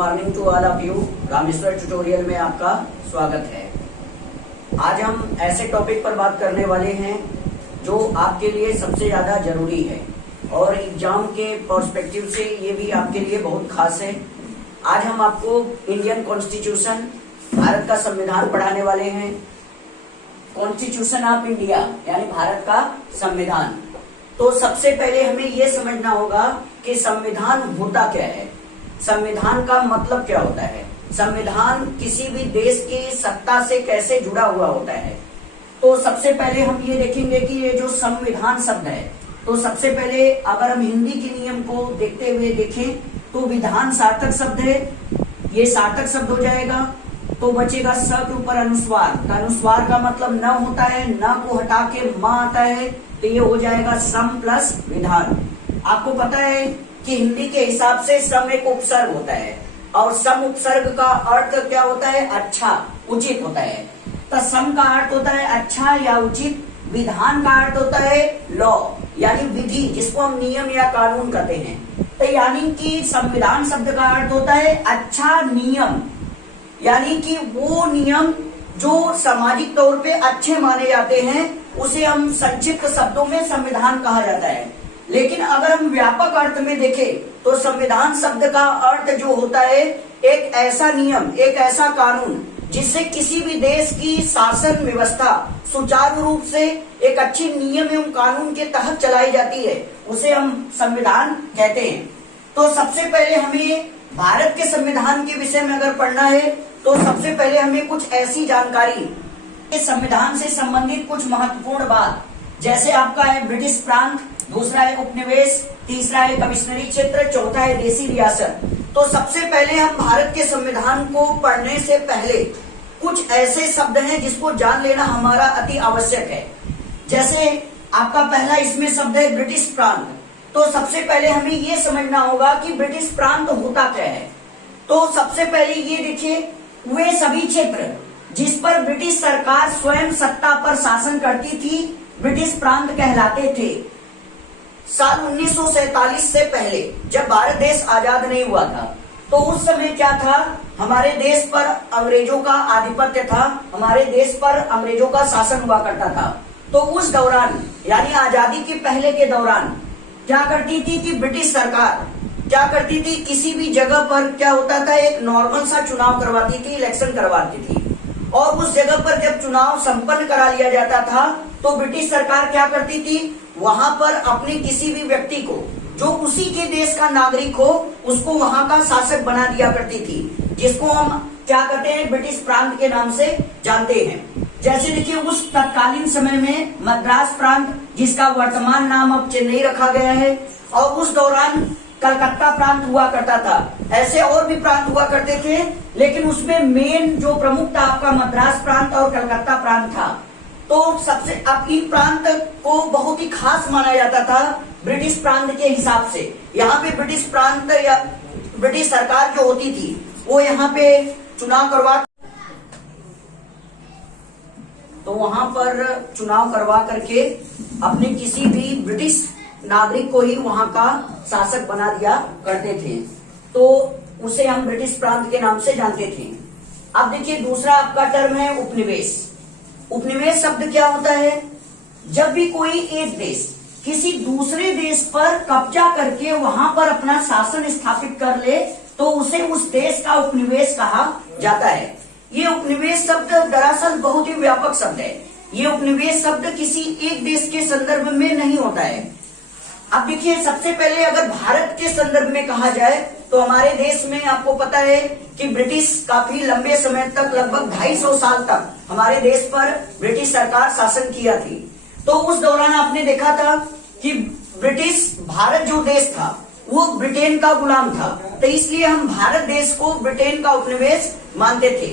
Morning to all of you. Rameshwar tutorial में आपका स्वागत है। आज हम ऐसे टॉपिक पर बात करने वाले हैं जो आपके लिए सबसे ज्यादा जरूरी है और एग्जाम के पर्सपेक्टिव से ये भी आपके लिए बहुत खास है। आज हम आपको इंडियन कॉन्स्टिट्यूशन, भारत का संविधान पढ़ाने वाले हैं। कॉन्स्टिट्यूशन ऑफ इंडिया यानी भारत का संविधान। तो सबसे पहले हमें यह समझना होगा कि संविधान होता क्या है, संविधान का मतलब क्या होता है, संविधान किसी भी देश की सत्ता से कैसे जुड़ा हुआ होता है। तो सबसे पहले हम ये देखेंगे कि ये जो संविधान शब्द है, तो सबसे पहले अगर हम हिंदी के नियम को देखते हुए देखें तो विधान सार्थक शब्द है, ये सार्थक शब्द हो जाएगा। तो बचेगा स के ऊपर अनुस्वार, तो अनुस्वार का मतलब न होता है, न को हटा के म आता है, तो ये हो जाएगा सम प्लस विधान। आपको पता है कि हिंदी के हिसाब से सम एक उपसर्ग होता है और सम उपसर्ग का अर्थ क्या होता है, अच्छा, उचित होता है। तो सम का अर्थ होता है अच्छा या उचित, विधान का अर्थ होता है लॉ यानी विधि, जिसको हम नियम या कानून कहते हैं। तो यानी कि संविधान शब्द का अर्थ होता है अच्छा नियम, यानी कि वो नियम जो सामाजिक तौर पे अच्छे माने जाते हैं उसे हम संक्षिप्त शब्दों में संविधान कहा जाता है। लेकिन अगर हम व्यापक अर्थ में देखें तो संविधान शब्द का अर्थ जो होता है एक ऐसा नियम, एक ऐसा कानून जिससे किसी भी देश की शासन व्यवस्था सुचारू रूप से एक अच्छे नियम एवं कानून के तहत चलाई जाती है, उसे हम संविधान कहते हैं। तो सबसे पहले हमें भारत के संविधान के विषय में अगर पढ़ना है तो सबसे पहले हमें कुछ ऐसी जानकारी, इस संविधान से संबंधित कुछ महत्वपूर्ण बात, जैसे आपका है ब्रिटिश प्रांत, दूसरा है उपनिवेश, तीसरा है कमिश्नरी क्षेत्र, चौथा है देशी रियासत। तो सबसे पहले हम भारत के संविधान को पढ़ने से पहले कुछ ऐसे शब्द हैं जिसको जान लेना हमारा अति आवश्यक है। जैसे आपका पहला इसमें शब्द है ब्रिटिश प्रांत। तो सबसे पहले हमें ये समझना होगा कि ब्रिटिश प्रांत होता क्या है। तो सबसे पहले ये देखिए, वे सभी क्षेत्र जिस पर ब्रिटिश सरकार स्वयं सत्ता पर शासन करती थी ब्रिटिश प्रांत कहलाते थे। साल 1947 से पहले जब भारत देश आजाद नहीं हुआ था तो उस समय क्या था, हमारे देश पर अंग्रेजों का आधिपत्य था, हमारे देश पर अंग्रेजों का शासन हुआ करता था। तो उस दौरान यानी आजादी के पहले के दौरान क्या करती थी कि ब्रिटिश सरकार क्या करती थी, किसी भी जगह पर क्या होता था, एक नॉर्मल सा चुनाव करवाती थी, इलेक्शन करवाती थी। और उस जगह पर जब चुनाव संपन्न करा लिया जाता था तो ब्रिटिश सरकार क्या करती थी, वहां पर अपने किसी भी व्यक्ति को जो उसी के देश का नागरिक हो उसको वहां का शासक बना दिया करती थी, जिसको हम क्या कहते हैं, ब्रिटिश प्रांत के नाम से जानते हैं। जैसे देखिए उस तत्कालीन समय में मद्रास प्रांत, जिसका वर्तमान नाम अब चेन्नई रखा गया है, और उस दौरान कलकत्ता प्रांत हुआ करता था। ऐसे और भी प्रांत हुआ करते थे, लेकिन उसमें मेन जो प्रमुख था आपका मद्रास प्रांत और कलकत्ता प्रांत था। तो सबसे अब इन प्रांत को बहुत ही खास माना जाता था ब्रिटिश प्रांत के हिसाब से। यहाँ पे ब्रिटिश प्रांत या ब्रिटिश सरकार जो होती थी वो यहाँ पे चुनाव करवा, तो वहां पर चुनाव करवा करके अपने किसी भी ब्रिटिश नागरिक को ही वहां का शासक बना दिया करते थे। तो उसे हम ब्रिटिश प्रांत के नाम से जानते थे। अब देखिए दूसरा आपका टर्म है उपनिवेश। उपनिवेश शब्द क्या होता है, जब भी कोई एक देश किसी दूसरे देश पर कब्जा करके वहां पर अपना शासन स्थापित कर ले तो उसे उस देश का उपनिवेश कहा जाता है। ये उपनिवेश शब्द दरअसल बहुत ही व्यापक शब्द है। ये उपनिवेश शब्द किसी एक देश के संदर्भ में नहीं होता है। अब देखिए सबसे पहले अगर भारत के संदर्भ में कहा जाए तो हमारे देश में आपको पता है कि ब्रिटिश काफी लंबे समय तक, लगभग 250 साल तक हमारे देश पर ब्रिटिश सरकार शासन किया थी। तो उस दौरान आपने देखा था कि ब्रिटिश भारत जो देश था वो ब्रिटेन का गुलाम था, तो इसलिए हम भारत देश को ब्रिटेन का उपनिवेश मानते थे।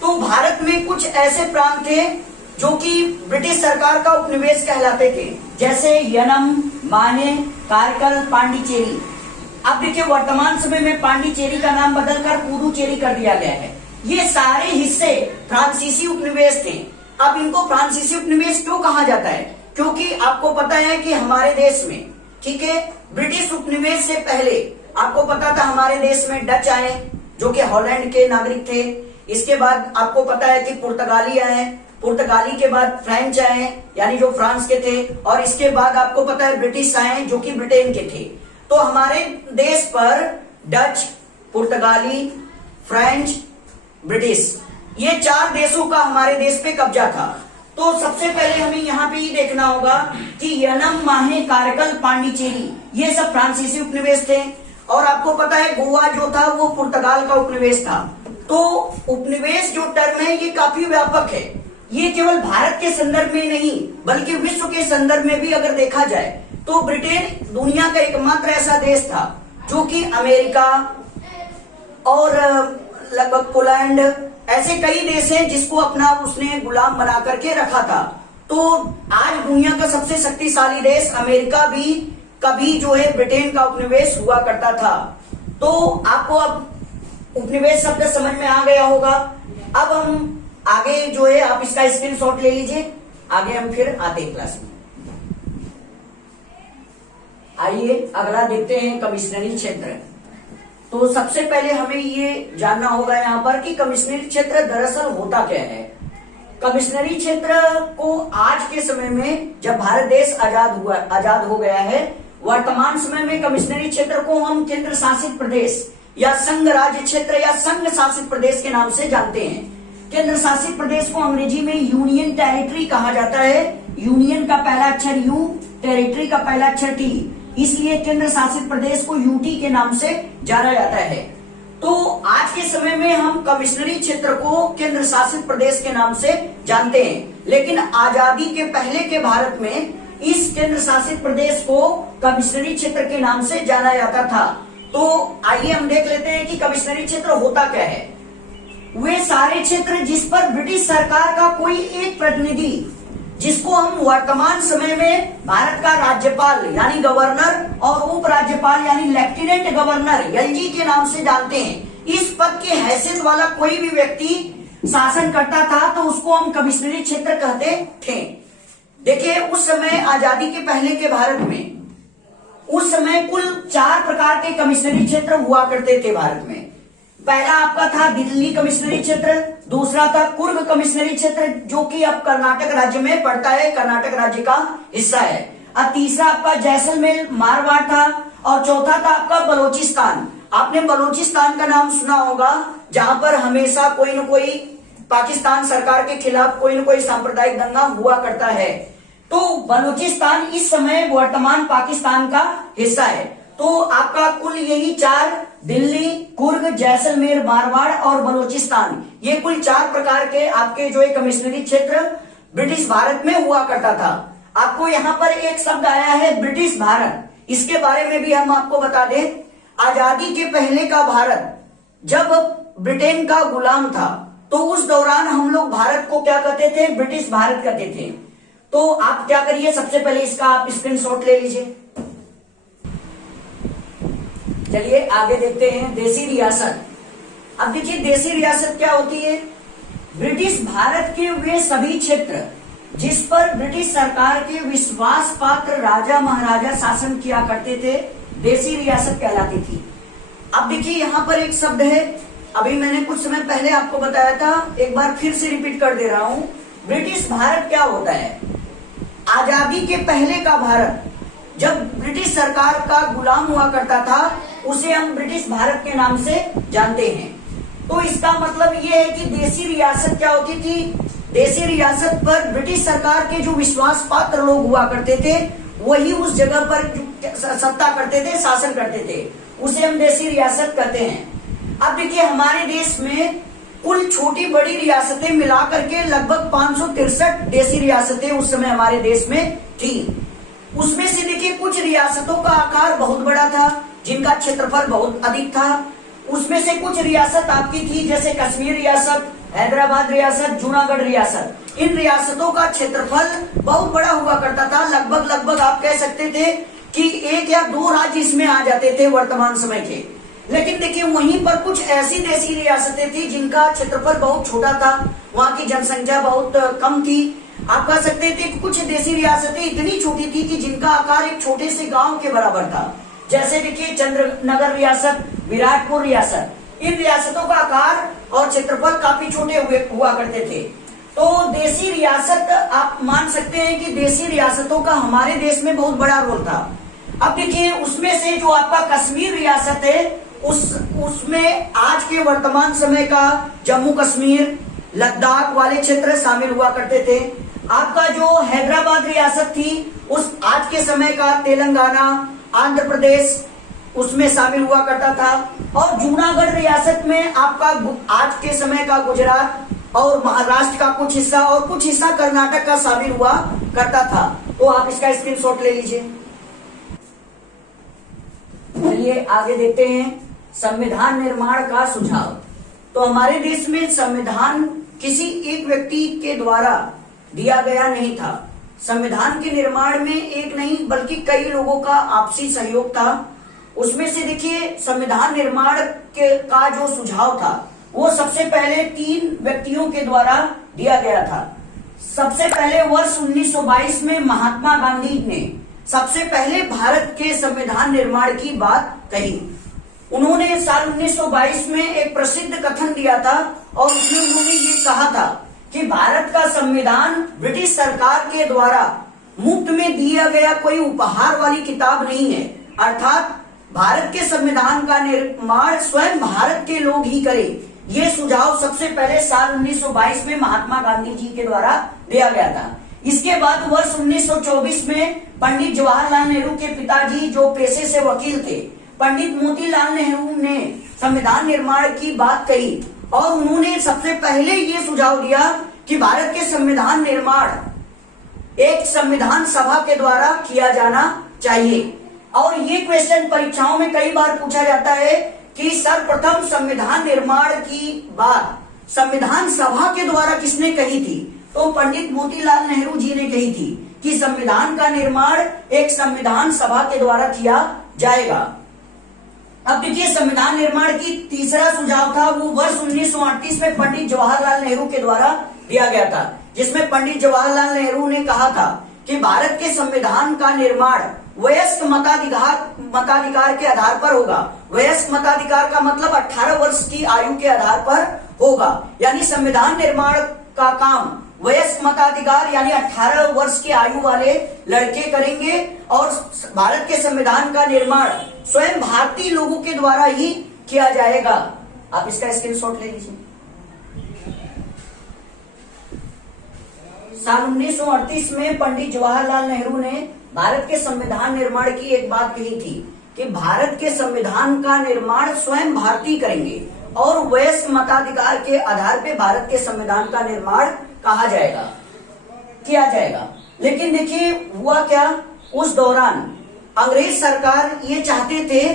तो भारत में कुछ ऐसे प्रांत थे जो कि ब्रिटिश सरकार का उपनिवेश कहलाते थे, जैसे यनम, माने, कारकल, पांडिचेरी। अब देखिए वर्तमान समय में पांडिचेरी का नाम बदलकर पुडुचेरी कर दिया गया है। ये सारे हिस्से फ्रांसीसी उपनिवेश थे। अब इनको फ्रांसीसी उपनिवेश क्यों कहा जाता है, क्योंकि आपको पता है कि हमारे देश में, ठीक है, ब्रिटिश उपनिवेश से पहले आपको पता था हमारे देश में डच आए, जो कि हॉलैंड के नागरिक थे। इसके बाद आपको पता है कि पुर्तगाली आए, पुर्तगाली के बाद फ्रेंच आए यानी जो फ्रांस के थे, और इसके बाद आपको पता है ब्रिटिश आए जो कि ब्रिटेन के थे। तो हमारे देश पर डच, पुर्तगाली, फ्रेंच, ब्रिटिश, ये 4 देशों का हमारे देश पे कब्जा था। तो सबसे पहले हमें यहाँ पे ये देखना होगा कि यनम, माहे, कारकल, पांडिचेरी, ये सब फ्रांसीसी उपनिवेश थे। और आपको पता है गोवा जो था वो पुर्तगाल का उपनिवेश था। तो उपनिवेश जो टर्म है ये काफी व्यापक है। ये केवल भारत के संदर्भ में नहीं बल्कि विश्व के संदर्भ में भी अगर देखा जाए तो ब्रिटेन दुनिया का एकमात्र ऐसा देश था जो कि अमेरिका और लगभग पोलैंड, ऐसे कई देश हैं जिसको अपना उसने गुलाम बना करके रखा था। तो आज दुनिया का सबसे शक्तिशाली देश अमेरिका भी कभी जो है ब्रिटेन का उपनिवेश हुआ करता था। तो आपको अब उपनिवेश शब्द समझ में आ गया होगा। अब हम आगे जो है आप इसका स्क्रीनशॉट ले लीजिए, आगे हम फिर आते हैं क्लास में। आइए अगला देखते हैं कमिश्नरी क्षेत्र। तो सबसे पहले हमें ये जानना होगा यहाँ पर कि कमिश्नरी क्षेत्र दरअसल होता क्या है। कमिश्नरी क्षेत्र को आज के समय में जब भारत देश आजाद हो गया है, वर्तमान समय में कमिश्नरी क्षेत्र को हम केंद्र शासित प्रदेश या संघ राज्य क्षेत्र या संघ शासित प्रदेश के नाम से जानते हैं। केंद्र शासित प्रदेश को अंग्रेजी में यूनियन टेरिटरी कहा जाता है। यूनियन का पहला अक्षर यू, टेरिटरी का पहला अक्षर टी, इसलिए केंद्र शासित प्रदेश को यूटी के नाम से जाना जाता है। तो आज के समय में हम कमिश्नरी क्षेत्र को केंद्र शासित प्रदेश के नाम से जानते हैं, लेकिन आजादी के पहले के भारत में इस केंद्र शासित प्रदेश को कमिश्नरी क्षेत्र के नाम से जाना जाता था। तो आइए हम देख लेते हैं कि कमिश्नरी क्षेत्र होता क्या है। वे सारे क्षेत्र जिस पर ब्रिटिश सरकार का कोई एक प्रतिनिधि, जिसको हम वर्तमान समय में भारत का राज्यपाल यानी गवर्नर और उपराज्यपाल यानी लेफ्टिनेंट गवर्नर एलजी के नाम से जानते हैं, इस पद की हैसियत वाला कोई भी व्यक्ति शासन करता था तो उसको हम कमिश्नरी क्षेत्र कहते थे। देखिए उस समय आजादी के पहले के भारत में उस समय कुल 4 प्रकार के कमिश्नरी क्षेत्र हुआ करते थे भारत में। पहला आपका था दिल्ली कमिश्नरी क्षेत्र, दूसरा था कुर्ग कमिश्नरी क्षेत्र जो कि अब कर्नाटक राज्य में पड़ता है, कर्नाटक राज्य का हिस्सा है। और तीसरा आपका जैसलमेर मारवाड़ था, और चौथा था आपका बलोचिस्तान। आपने बलोचिस्तान का नाम सुना होगा, जहां पर हमेशा कोई न कोई पाकिस्तान सरकार के खिलाफ कोई न कोई सांप्रदायिक दंगा हुआ करता है। तो बलूचिस्तान इस समय वर्तमान पाकिस्तान का हिस्सा है। तो आपका कुल यही 4 दिल्ली, कुर्ग, जैसलमेर, मारवाड़ और बलूचिस्तान, ये कुल 4 प्रकार के आपके जो है कमिश्नरी क्षेत्र ब्रिटिश भारत में हुआ करता था। आपको यहाँ पर एक शब्द आया है ब्रिटिश भारत, इसके बारे में भी हम आपको बता दें। आजादी के पहले का भारत जब ब्रिटेन का गुलाम था तो उस दौरान हम लोग भारत को क्या कहते थे, ब्रिटिश भारत कहते थे। तो आप क्या करिए, सबसे पहले इसका आप स्क्रीनशॉट ले लीजिए। चलिए आगे देखते हैं देसी रियासत। अब देखिए देसी रियासत क्या होती है। ब्रिटिश भारत के वे सभी क्षेत्र जिस पर ब्रिटिश सरकार के विश्वास पात्र राजा महाराजा शासन किया करते थे, देसी रियासत कहलाती थी। अब देखिए यहाँ पर एक शब्द है, अभी मैंने कुछ समय पहले आपको बताया था, एक बार फिर से रिपीट कर दे रहा हूं। ब्रिटिश भारत क्या होता है, आजादी के पहले का भारत जब ब्रिटिश सरकार का गुलाम हुआ करता था उसे हम ब्रिटिश भारत के नाम से जानते हैं। तो इसका मतलब ये है कि देसी रियासत क्या होती थी, देसी रियासत पर ब्रिटिश सरकार के जो विश्वास पात्र लोग हुआ करते थे वही उस जगह पर सत्ता करते थे, शासन करते थे, उसे हम देसी रियासत कहते हैं। अब देखिए हमारे देश में कुल छोटी बड़ी रियासतें मिलाकर के लगभग 563 देसी रियासतें उस समय हमारे देश में थी। उसमें से देखिए कुछ रियासतों का आकार बहुत बड़ा था, जिनका क्षेत्रफल बहुत अधिक था। उसमें से कुछ रियासत आपकी थी जैसे कश्मीर रियासत, हैदराबाद रियासत, जूनागढ़ रियासत। इन रियासतों का क्षेत्रफल बहुत बड़ा हुआ करता था, लगभग आप कह सकते थे कि 1 या 2 राज्य इसमें आ जाते थे वर्तमान समय के। लेकिन देखिए वहीं पर कुछ ऐसी देसी रियासतें थी जिनका क्षेत्रफल बहुत छोटा था, वहां की जनसंख्या बहुत कम थी। आप कह सकते थे कुछ देसी रियासतें इतनी छोटी थी कि जिनका आकार एक छोटे से गांव के बराबर था। जैसे देखिए चंद्रनगर रियासत, विराटपुर रियासत, इन रियासतों का आकार और क्षेत्रफल काफी छोटे हुआ करते थे। तो देशी रियासत, आप मान सकते हैं कि देशी रियासतों का हमारे देश में बहुत बड़ा रोल था। अब देखिए, उसमें से जो आपका कश्मीर रियासत है, उसमें आज के वर्तमान समय का जम्मू कश्मीर, लद्दाख वाले क्षेत्र शामिल हुआ करते थे। आपका जो हैदराबाद रियासत थी, उस आज के समय का तेलंगाना, आंध्र प्रदेश उसमें शामिल हुआ करता था। और जूनागढ़ रियासत में आपका आज के समय का गुजरात और महाराष्ट्र का कुछ हिस्सा और कुछ हिस्सा कर्नाटक का शामिल हुआ करता था। तो आप इसका स्क्रीनशॉट ले लीजिए। चलिए आगे देखते हैं, संविधान निर्माण का सुझाव। तो हमारे देश में संविधान किसी एक व्यक्ति के द्वारा दिया गया नहीं था। संविधान के निर्माण में एक नहीं बल्कि कई लोगों का आपसी सहयोग था। उसमें से देखिए, संविधान निर्माण का जो सुझाव था वो सबसे पहले 3 व्यक्तियों के द्वारा दिया गया था। सबसे पहले वर्ष 1922 में महात्मा गांधी ने सबसे पहले भारत के संविधान निर्माण की बात कही। उन्होंने साल 1922 में एक प्रसिद्ध कथन दिया था और उसमें उन्होंने ये कहा था कि भारत का संविधान ब्रिटिश सरकार के द्वारा मुफ्त में दिया गया कोई उपहार वाली किताब नहीं है, अर्थात भारत के संविधान का निर्माण स्वयं भारत के लोग ही करें। ये सुझाव सबसे पहले साल 1922 में महात्मा गांधी जी के द्वारा दिया गया था। इसके बाद वर्ष 1924 में पंडित जवाहरलाल नेहरू के पिताजी, जो पेशे से वकील थे, पंडित मोतीलाल नेहरू ने संविधान निर्माण की बात कही और उन्होंने सबसे पहले ये सुझाव दिया कि भारत के संविधान निर्माण एक संविधान सभा के द्वारा किया जाना चाहिए। और ये क्वेश्चन परीक्षाओं में कई बार पूछा जाता है कि सर्वप्रथम संविधान निर्माण की बात संविधान सभा के द्वारा किसने कही थी? तो पंडित मोतीलाल नेहरू जी ने कही थी कि संविधान का निर्माण एक संविधान सभा के द्वारा किया जाएगा। अब देखिए, संविधान निर्माण की तीसरा सुझाव था, वो वर्ष 1938 में पंडित जवाहरलाल नेहरू के द्वारा दिया गया था, जिसमें पंडित जवाहरलाल नेहरू ने कहा था कि भारत के संविधान का निर्माण वयस्क मताधिकार के आधार पर होगा। वयस्क मताधिकार का मतलब 18 वर्ष की आयु के आधार पर होगा, यानी संविधान निर्माण का काम वयस्क मताधिकार यानी 18 वर्ष की आयु वाले लड़के करेंगे और भारत के संविधान का निर्माण स्वयं भारतीय लोगों के द्वारा ही किया जाएगा। आप इसका स्क्रीनशॉट ले लीजिए। साल 1938 में पंडित जवाहरलाल नेहरू ने भारत के संविधान निर्माण की एक बात कही थी कि भारत के संविधान का निर्माण स्वयं भारतीय करेंगे और वयस्क मताधिकार के आधार पर भारत के संविधान का निर्माण किया जाएगा। लेकिन देखिए हुआ क्या, उस दौरान अंग्रेज सरकार ये चाहते थे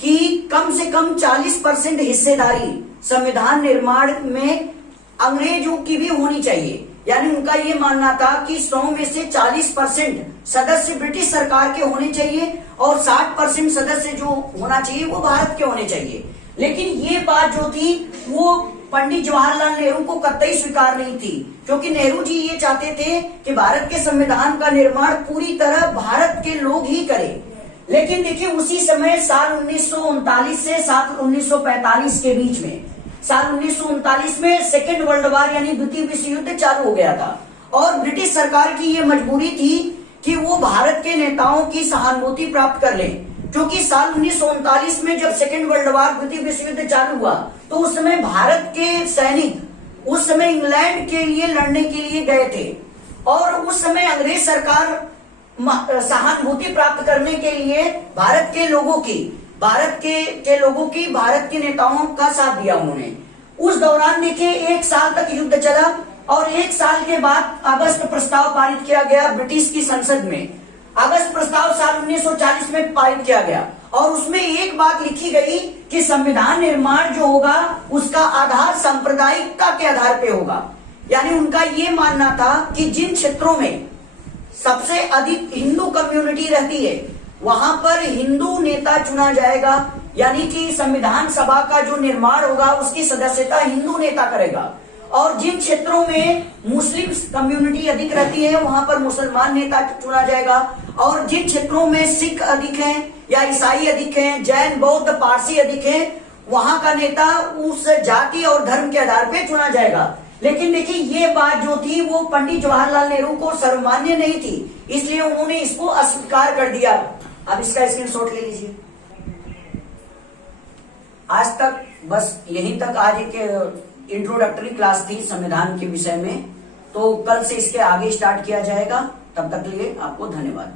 कि कम से कम 40% हिस्सेदारी संविधान निर्माण में अंग्रेजों की भी होनी चाहिए। यानी उनका ये मानना था कि 100 में से 40% सदस्य ब्रिटिश सरकार के होने चाहिए और 60% सदस्य जो होना चाहिए वो भारत के होने चाहिए। लेकिन ये बात जो थी वो पंडित जवाहरलाल नेहरू को कतई स्वीकार नहीं थी, क्योंकि नेहरू जी ये चाहते थे कि भारत के संविधान का निर्माण पूरी तरह भारत के लोग ही करें। लेकिन देखिए, उसी समय साल 1939 से साल 1945 के बीच में, साल 1939 में सेकेंड वर्ल्ड वार यानी द्वितीय विश्व युद्ध चालू हो गया था और ब्रिटिश सरकार की ये मजबूरी थी कि वो भारत के नेताओं की सहानुभूति प्राप्त कर लें, क्योंकि साल 1939 में जब सेकेंड वर्ल्ड वार द्वितीय विश्व युद्ध चालू हुआ तो उस समय भारत के सैनिक उस समय इंग्लैंड के लिए लड़ने के लिए गए थे और उस समय अंग्रेज सरकार सहानुभूति प्राप्त करने के लिए भारत के लोगों की भारत के नेताओं का साथ दिया उन्होंने। उस दौरान देखिए 1 साल तक युद्ध चला और 1 साल के बाद अगस्त प्रस्ताव पारित किया गया ब्रिटिश की संसद में। अगस्त प्रस्ताव साल 1940 में पारित किया गया और उसमें एक बात लिखी गई कि संविधान निर्माण जो होगा उसका आधार सांप्रदायिकता के आधार पे होगा। यानी उनका ये मानना था कि जिन क्षेत्रों में सबसे अधिक हिंदू कम्युनिटी रहती है वहां पर हिंदू नेता चुना जाएगा, यानी कि संविधान सभा का जो निर्माण होगा उसकी सदस्यता हिंदू नेता करेगा। और जिन क्षेत्रों में मुस्लिम कम्युनिटी अधिक रहती है वहां पर मुसलमान नेता चुना जाएगा और जिन क्षेत्रों में सिख अधिक हैं या ईसाई अधिक हैं, जैन बौद्ध पारसी अधिक हैं, वहां का नेता उस जाति और धर्म के आधार पे चुना जाएगा। लेकिन देखिए ये बात जो थी वो पंडित जवाहरलाल नेहरू को सर्वमान्य नहीं थी, इसलिए उन्होंने इसको अस्वीकार कर दिया। अब इसका स्क्रीनशॉट ले लीजिए। आज तक बस यहीं तक आज एक इंट्रोडक्टरी क्लास थी संविधान के विषय में, तो कल से इसके आगे स्टार्ट किया जाएगा। तब तक के लिए आपको धन्यवाद।